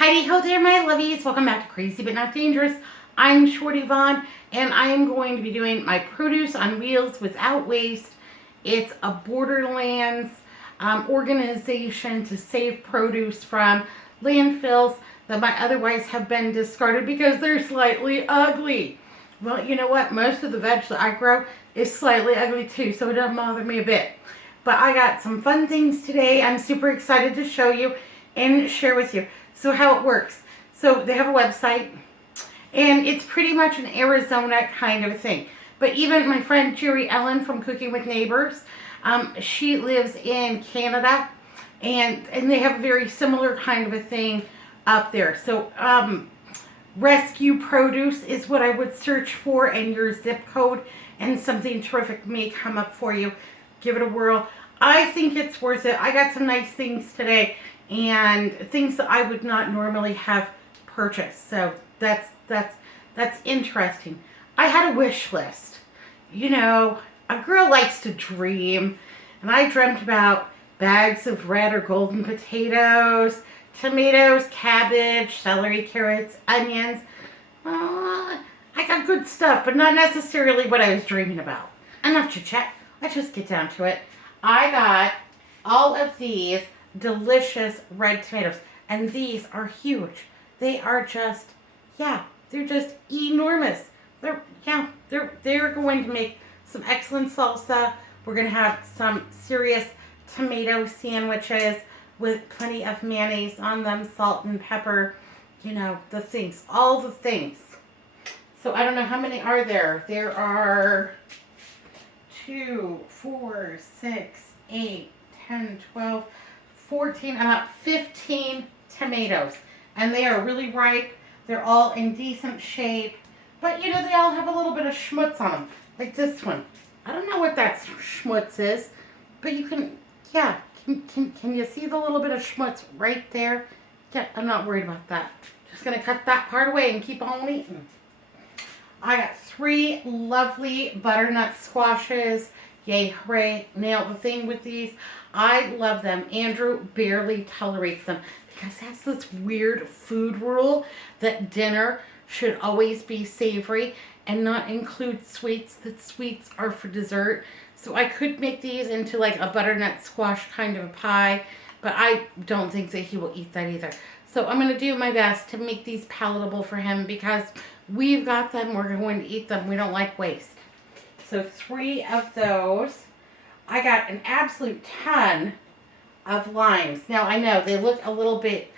Heidi ho there, my lovies. Welcome back to Crazy But Not Dangerous. I'm Shorty Vaughn, and I am going to be doing my produce on wheels without waste. It's a Borderlands organization to save produce from landfills that might otherwise have been discarded because they're slightly ugly. Well, you know what? Most of the veg that I grow is slightly ugly too, so it doesn't bother me a bit. But I got some fun things today I'm super excited to show you and share with you. So how it works. So they have a website, and it's pretty much an Arizona kind of thing. But even my friend Jerry Ellen from Cooking with Neighbors, she lives in Canada, and they have a very similar kind of a thing up there. So rescue produce is what I would search for, and your zip code, and something terrific may come up for you. Give it a whirl. I think it's worth it. I got some nice things today, and things that I would not normally have purchased. So that's interesting. I had a wish list. You know, a girl likes to dream, and I dreamt about bags of red or golden potatoes, tomatoes, cabbage, celery, carrots, onions. I got good stuff, but not necessarily what I was dreaming about. Enough chit chat. Let's just get down to it. I got all of these delicious red tomatoes, and these are huge. They are just, they're just enormous. They're going to make some excellent salsa. We're going to have some serious tomato sandwiches with plenty of mayonnaise on them, salt and pepper, you know, the things, all the things. So I don't know how many are there. There are 2, 4, 6, 8, 10, 12, 14, about 15 tomatoes. And they are really ripe. They're all in decent shape. But, you know, they all have a little bit of schmutz on them. Like this one. I don't know what that schmutz is. But you can, can you see the little bit of schmutz right there? Yeah, I'm not worried about that. Just going to cut that part away and keep on eating. I got 3 lovely butternut squashes. Yay, hooray. Nailed the thing with these. I love them. Andrew barely tolerates them because that's this weird food rule that dinner should always be savory and not include sweets, that sweets are for dessert. So I could make these into like a butternut squash kind of a pie, but I don't think that he will eat that either. So I'm going to do my best to make these palatable for him because we've got them. We're going to eat them. We don't like waste. So 3 of those. I got an absolute ton of limes. Now I know they look a little bit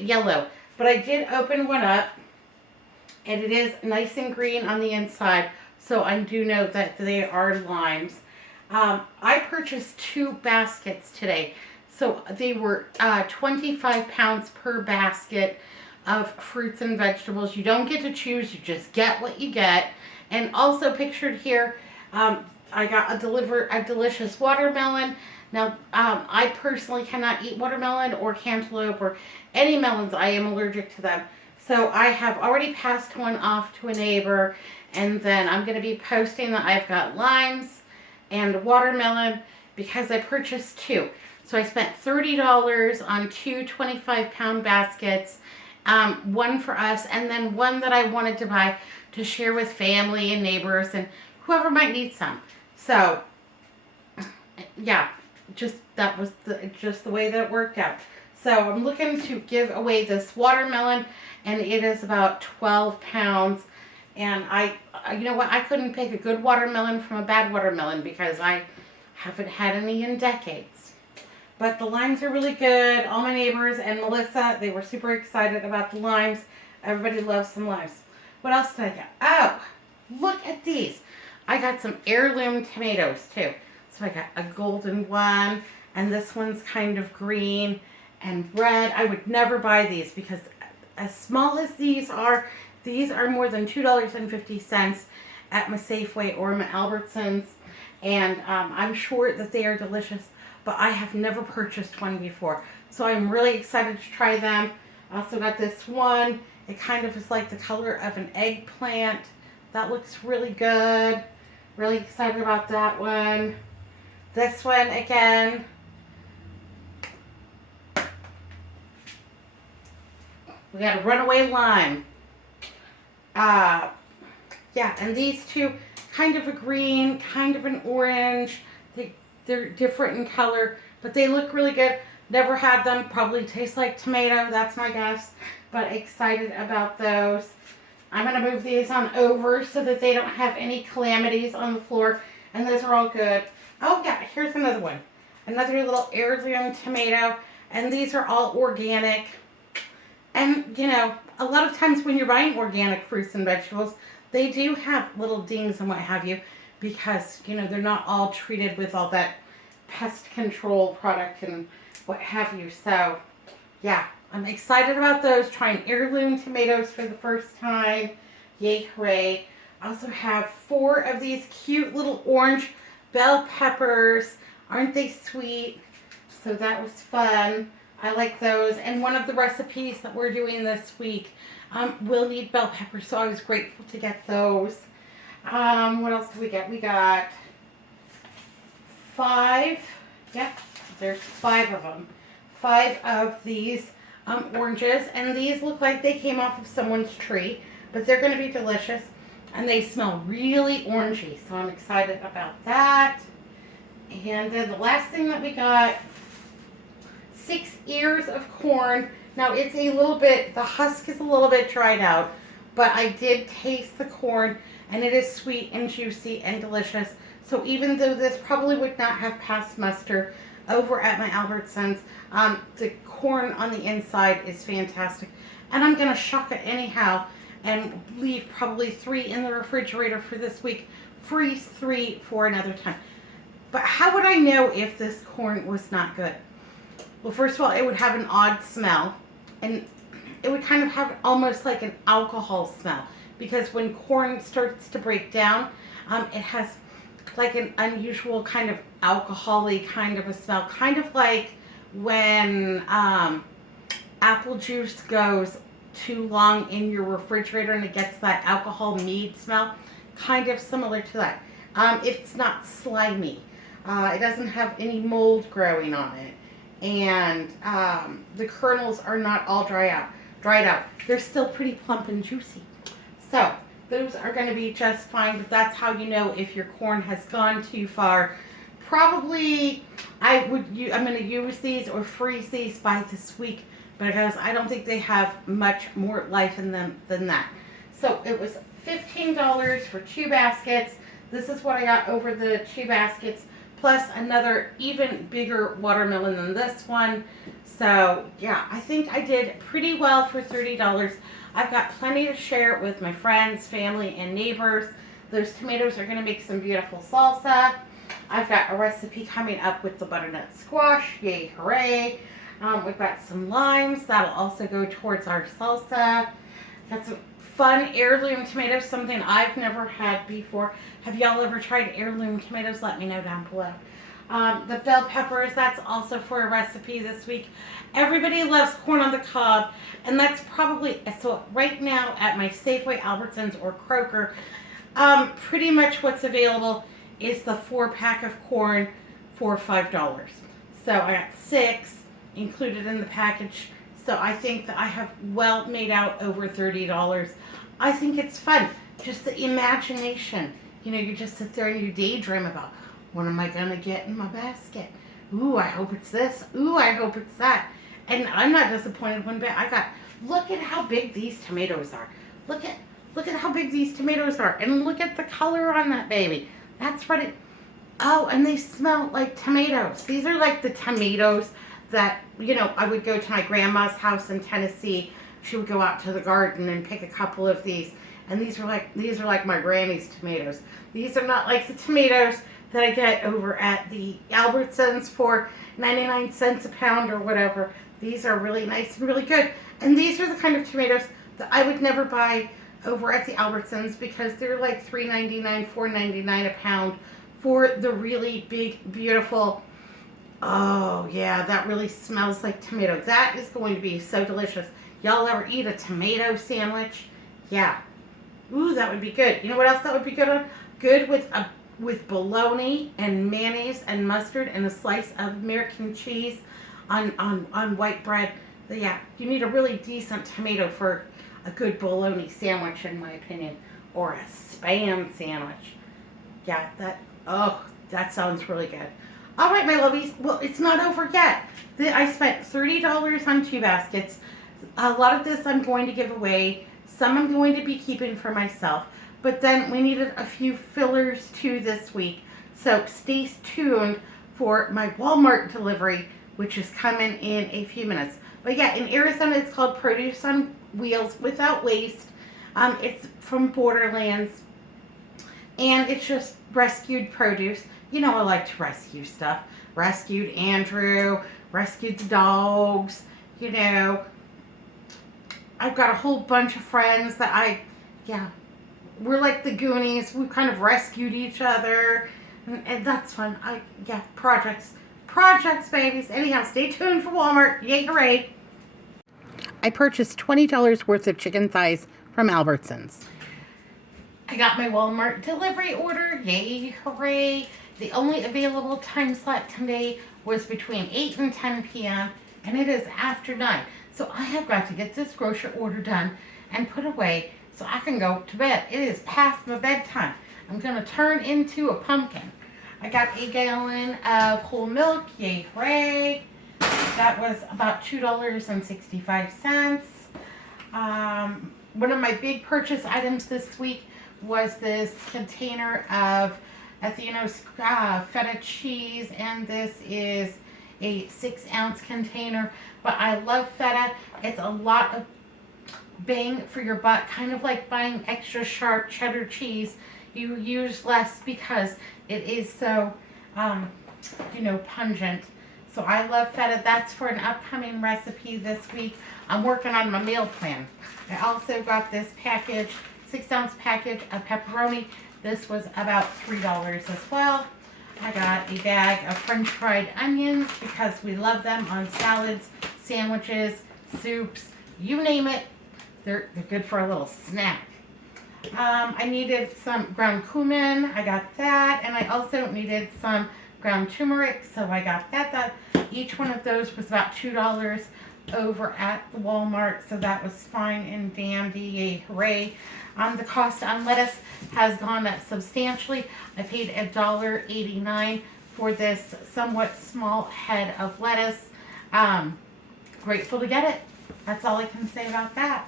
yellow, but I did open one up, and it is nice and green on the inside. So I do know that they are limes. I purchased 2 baskets today. So they were 25 pounds per basket of fruits and vegetables. You don't get to choose. You just get what you get. And also pictured here, I got a delicious watermelon. Now, I personally cannot eat watermelon or cantaloupe or any melons. I am allergic to them. So I have already passed one off to a neighbor. And then I'm going to be posting that I've got limes and watermelon because I purchased 2. So I spent $30 on 2 25-pound baskets. One for us, and then one that I wanted to buy to share with family and neighbors and whoever might need some. So, yeah, that was just the way that it worked out. So I'm looking to give away this watermelon, and it is about 12 pounds. And you know what, I couldn't pick a good watermelon from a bad watermelon because I haven't had any in decades. But the limes are really good. All my neighbors and Melissa, they were super excited about the limes. Everybody loves some limes. What else did I get? Oh, look at these. I got some heirloom tomatoes too. So I got a golden one, and this one's kind of green and red. I would never buy these because as small as these are more than $2.50 at my Safeway or my Albertsons. And I'm sure that they are delicious, but I have never purchased one before. So I'm really excited to try them. I also got this one. It kind of is like the color of an eggplant. That looks really good. Really excited about that one. This one again. We got a runaway lime. Yeah, and these two, kind of a green, kind of an orange. They're different in color, but they look really good. Never had them. Probably taste like tomato. That's my guess. But excited about those. I'm going to move these on over so that they don't have any calamities on the floor. And those are all good. Oh, yeah, here's another one. Another little heirloom tomato. And these are all organic. And, you know, a lot of times when you're buying organic fruits and vegetables, they do have little dings and what have you. Because, you know, they're not all treated with all that pest control product and what have you. So, yeah, I'm excited about those. Trying heirloom tomatoes for the first time. Yay, hooray. I also have 4 of these cute little orange bell peppers. Aren't they sweet? So that was fun. I like those. And one of the recipes that we're doing this week will need bell peppers, so I was grateful to get those. What else do we get? We got 5. Yep, there's 5 of them. 5 of these oranges, and these look like they came off of someone's tree, but they're going to be delicious, and they smell really orangey, so I'm excited about that. And then the last thing that we got, 6 ears of corn. Now it's a little bit, the husk is a little bit dried out, but I did taste the corn, and it is sweet and juicy and delicious. So even though this probably would not have passed muster over at my Albertsons, the corn on the inside is fantastic. And I'm going to shuck it anyhow and leave probably 3 in the refrigerator for this week. Freeze 3 for another time. But how would I know if this corn was not good? Well, first of all, it would have an odd smell. And it would kind of have almost like an alcohol smell. Because when corn starts to break down, it has like an unusual kind of alcohol-y kind of a smell. Kind of like when apple juice goes too long in your refrigerator and it gets that alcohol mead smell. Kind of similar to that. It's not slimy. It doesn't have any mold growing on it. And the kernels are not all dried out. They're still pretty plump and juicy. So those are going to be just fine, but that's how you know if your corn has gone too far. Probably I'm going to use these or freeze these by this week, because I don't think they have much more life in them than that. So it was $15 for 2 baskets. This is what I got over the 2 baskets, plus another even bigger watermelon than this one. So yeah, I think I did pretty well for $30. I've got plenty to share with my friends, family, and neighbors. Those tomatoes are going to make some beautiful salsa. I've got a recipe coming up with the butternut squash. Yay, hooray. We've got some limes. That'll also go towards our salsa. Got some fun heirloom tomatoes, something I've never had before. Have y'all ever tried heirloom tomatoes? Let me know down below. The bell peppers, that's also for a recipe this week. Everybody loves corn on the cob, and that's probably, so right now at my Safeway, Albertsons, or Kroger, pretty much what's available is the 4-pack of corn for $5. So I got 6 included in the package, so I think that I have well made out over $30. I think it's fun, just the imagination. You know, you just sit there and you daydream about, what am I going to get in my basket? Ooh, I hope it's this. Ooh, I hope it's that. And I'm not disappointed one bit. Look at how big these tomatoes are. Look at how big these tomatoes are. And look at the color on that baby. That's what it, oh, and they smell like tomatoes. These are like the tomatoes that, you know, I would go to my grandma's house in Tennessee. She would go out to the garden and pick a couple of these. And these are like my granny's tomatoes. These are not like the tomatoes that I get over at the Albertsons for 99 cents a pound or whatever. These are really nice and really good. And these are the kind of tomatoes that I would never buy over at the Albertsons, because they're like $3.99, $4.99 a pound for the really big, beautiful, oh yeah, that really smells like tomato. That is going to be so delicious. Y'all ever eat a tomato sandwich? Yeah. Ooh, that would be good. You know what else that would be good on? Good with bologna and mayonnaise and mustard and a slice of American cheese on white bread. But yeah, you need a really decent tomato for a good bologna sandwich, in my opinion, or a Spam sandwich. Yeah, that sounds really good. All right, my lovies. Well, it's not over yet. I spent $30 on 2 baskets. A lot of this I'm going to give away. Some I'm going to be keeping for myself. But then we needed a few fillers too this week. So stay tuned for my Walmart delivery, which is coming in a few minutes. But yeah, in Arizona, it's called Produce on Wheels Without Waste. It's from Borderlands. And it's just rescued produce. You know I like to rescue stuff. Rescued Andrew, rescued the dogs, you know. I've got a whole bunch of friends that we're like the Goonies. We kind of rescued each other. And that's fun. Projects, babies. Anyhow, stay tuned for Walmart. Yay, hooray. I purchased $20 worth of chicken thighs from Albertsons. I got my Walmart delivery order. Yay, hooray. The only available time slot today was between 8 and 10 p.m. and it is after 9. So I have got to get this grocery order done and put away so I can go to bed. It is past my bedtime. I'm going to turn into a pumpkin. I got a gallon of whole milk. Yay, hooray. That was about $2.65. One of my big purchase items this week was this container of Athenos feta cheese, and this is a 6-ounce container. But I love feta. It's a lot of bang for your buck, kind of like buying extra sharp cheddar cheese. You use less because it is so, pungent. So I love feta. That's for an upcoming recipe this week. I'm working on my meal plan. I also got this package, 6-ounce package of pepperoni. This was about $3 as well. I got a bag of French fried onions because we love them on salads, sandwiches, soups, you name it. They're good for a little snack. I needed some ground cumin. I got that. And I also needed some ground turmeric. So I got that. Each one of those was about $2 over at the Walmart. So that was fine and dandy. Yay, hooray. The cost on lettuce has gone up substantially. I paid $1.89 for this somewhat small head of lettuce. Grateful to get it. That's all I can say about that.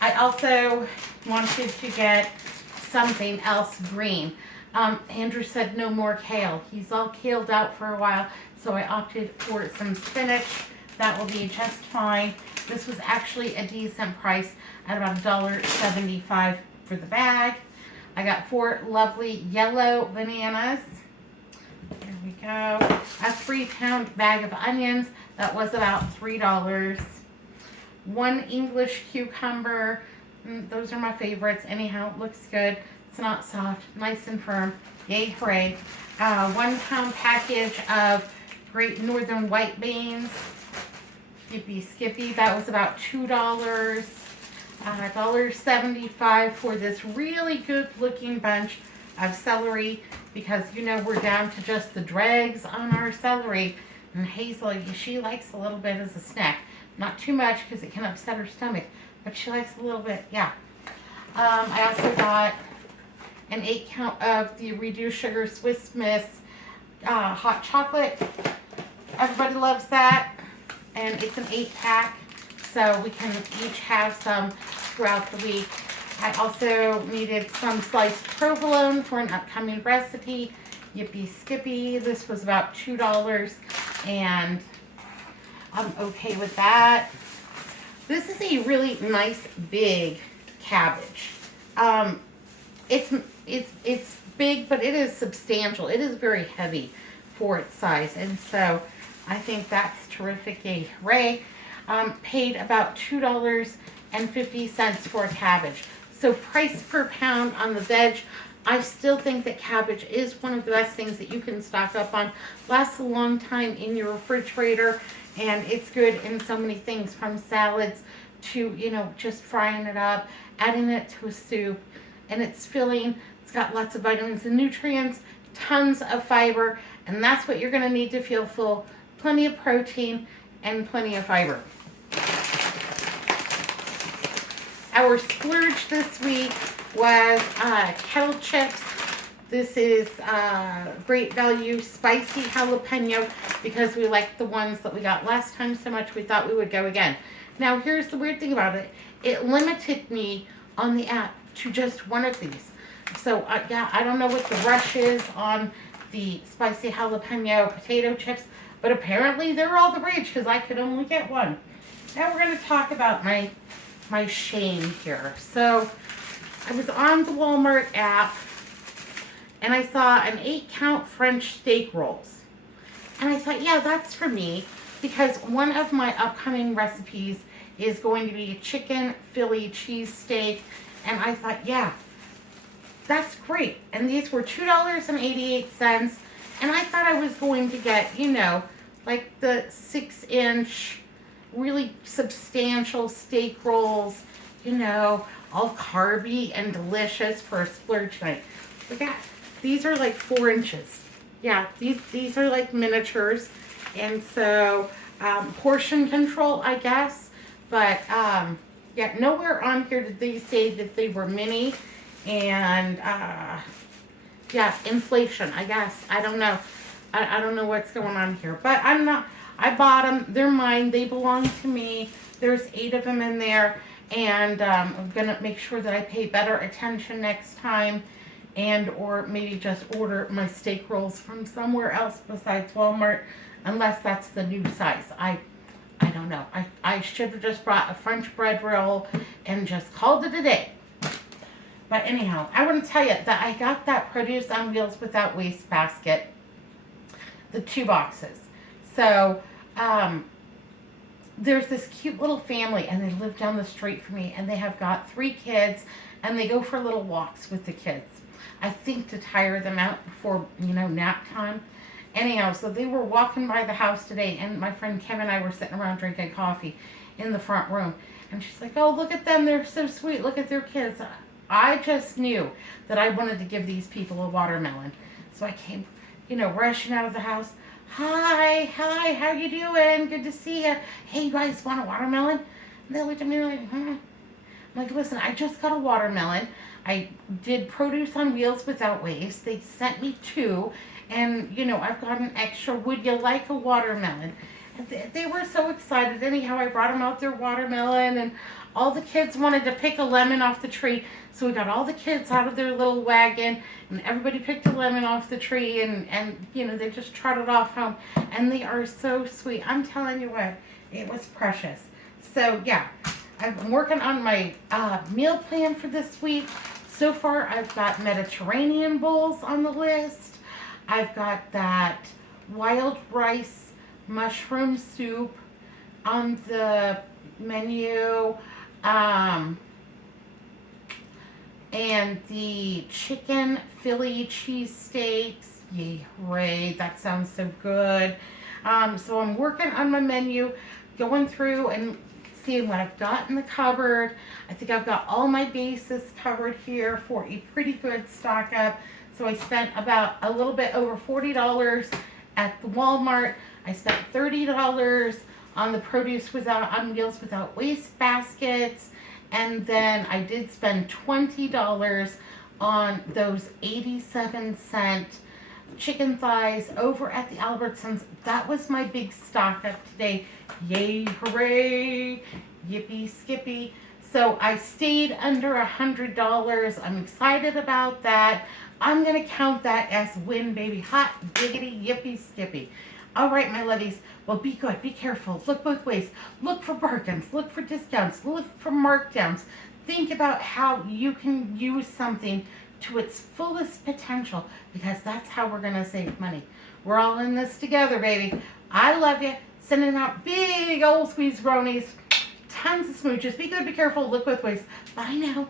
I also wanted to get something else green. Andrew said no more kale. He's all kaled out for a while, so I opted for some spinach. That will be just fine. This was actually a decent price at about $1.75 for the bag. I got 4 lovely yellow bananas. There we go. A 3-pound bag of onions. That was about $3. 1 English cucumber. Those are my favorites. Anyhow, it looks good. It's not soft. Nice and firm. Yay, hooray. 1-pound package of Great Northern White Beans. Skippy. That was about $2. $1.75 for this really good looking bunch of celery, because we're down to just the dregs on our celery. And Hazel, she likes a little bit as a snack. Not too much because it can upset her stomach, but she likes a little bit, yeah. I also got an 8-count of the reduced sugar Swiss Miss hot chocolate. Everybody loves that. And it's an 8-pack, so we can each have some throughout the week. I also needed some sliced provolone for an upcoming recipe. Skippy. This was about $2, and I'm okay with that. This is a really nice big cabbage. It's big, but it is substantial. It is very heavy for its size, and so I think that's terrific. Yay, hooray. Paid about $2.50 for a cabbage. So price per pound on the veg. I still think that cabbage is one of the best things that you can stock up on. Lasts a long time in your refrigerator, and it's good in so many things, from salads to, just frying it up, adding it to a soup, and it's filling. It's got lots of vitamins and nutrients, tons of fiber, and that's what you're going to need to feel full. Plenty of protein, and plenty of fiber. Our splurge this week was kettle chips. This is great value, spicy jalapeno, because we liked the ones that we got last time so much we thought we would go again. Now here's the weird thing about it. It limited me on the app to just one of these. So yeah, I don't know what the rush is on the spicy jalapeno potato chips, but apparently they're all the rage because I could only get one. Now we're going to talk about my shame here. So I was on the Walmart app and I saw an 8-count French steak rolls. And I thought, yeah, that's for me, because one of my upcoming recipes is going to be chicken Philly cheesesteak. And I thought, yeah, that's great. And these were $2.88. And I thought I was going to get, you know, like the 6-inch, really substantial steak rolls, you know, all carby and delicious for a splurge night. Look at, these are like 4 inches. Yeah, these are like miniatures. And so, portion control, I guess. But, yeah, nowhere on here did they say that they were mini. And, yeah, inflation, I guess. I don't know. I don't know what's going on here. But I'm not, I bought them. They're mine. They belong to me. There's 8 of them in there. And I'm going to make sure that I pay better attention next time. And or maybe just order my steak rolls from somewhere else besides Walmart. Unless that's the new size. I don't know. I should have just brought a French bread roll and just called it a day. But anyhow, I want to tell you that I got that Produce on Wheels Without Waste basket. The 2 boxes. So, there's this cute little family and they live down the street from me and they have got 3 kids and they go for little walks with the kids. I think to tire them out before, you know, nap time. Anyhow, so they were walking by the house today and my friend Kim and I were sitting around drinking coffee in the front room. And she's like, oh, look at them. They're so sweet. Look at their kids. I just knew that I wanted to give these people a watermelon. So I came, you know, rushing out of the house. Hi, how you doing? Good to see you. Hey, you guys want a watermelon? And they looked at me like, I'm like, listen, I just got a watermelon. I did Produce on Wheels Without Waste. They sent me 2. And, you know, I've got an extra. Would you like a watermelon? And they were so excited. Anyhow, I brought them out their watermelon. And all the kids wanted to pick a lemon off the tree. So we got all the kids out of their little wagon. And everybody picked a lemon off the tree. And you know, they just trotted off home. And they are so sweet. I'm telling you what, it was precious. So, yeah. I'm working on my meal plan for this week. So far, I've got Mediterranean bowls on the list. I've got that wild rice mushroom soup on the menu. And the chicken Philly cheesesteaks. Yay, hooray. That sounds so good. So I'm working on my menu, going through and seeing what I've got in the cupboard. I think I've got all my bases covered here for a pretty good stock up. So I spent about a little bit over $40 at the Walmart. I spent $30 on the Produce on Wheels Without Waste baskets. And then I did spend $20 on those 87-cent chicken thighs over at the Albertsons. That was my big stock up today. Yay, hooray, yippee skippy. So I stayed under $100. I'm excited about that. I'm going to count that as win, baby. Hot diggity, yippee skippy. All right, my lovies. Well, be good. Be careful. Look both ways. Look for bargains. Look for discounts. Look for markdowns. Think about how you can use something to its fullest potential, because that's how we're going to save money. We're all in this together, baby. I love you. Sending out big old squeeze bronies. Tons of smooches. Be good, be careful. Look both ways. Bye now.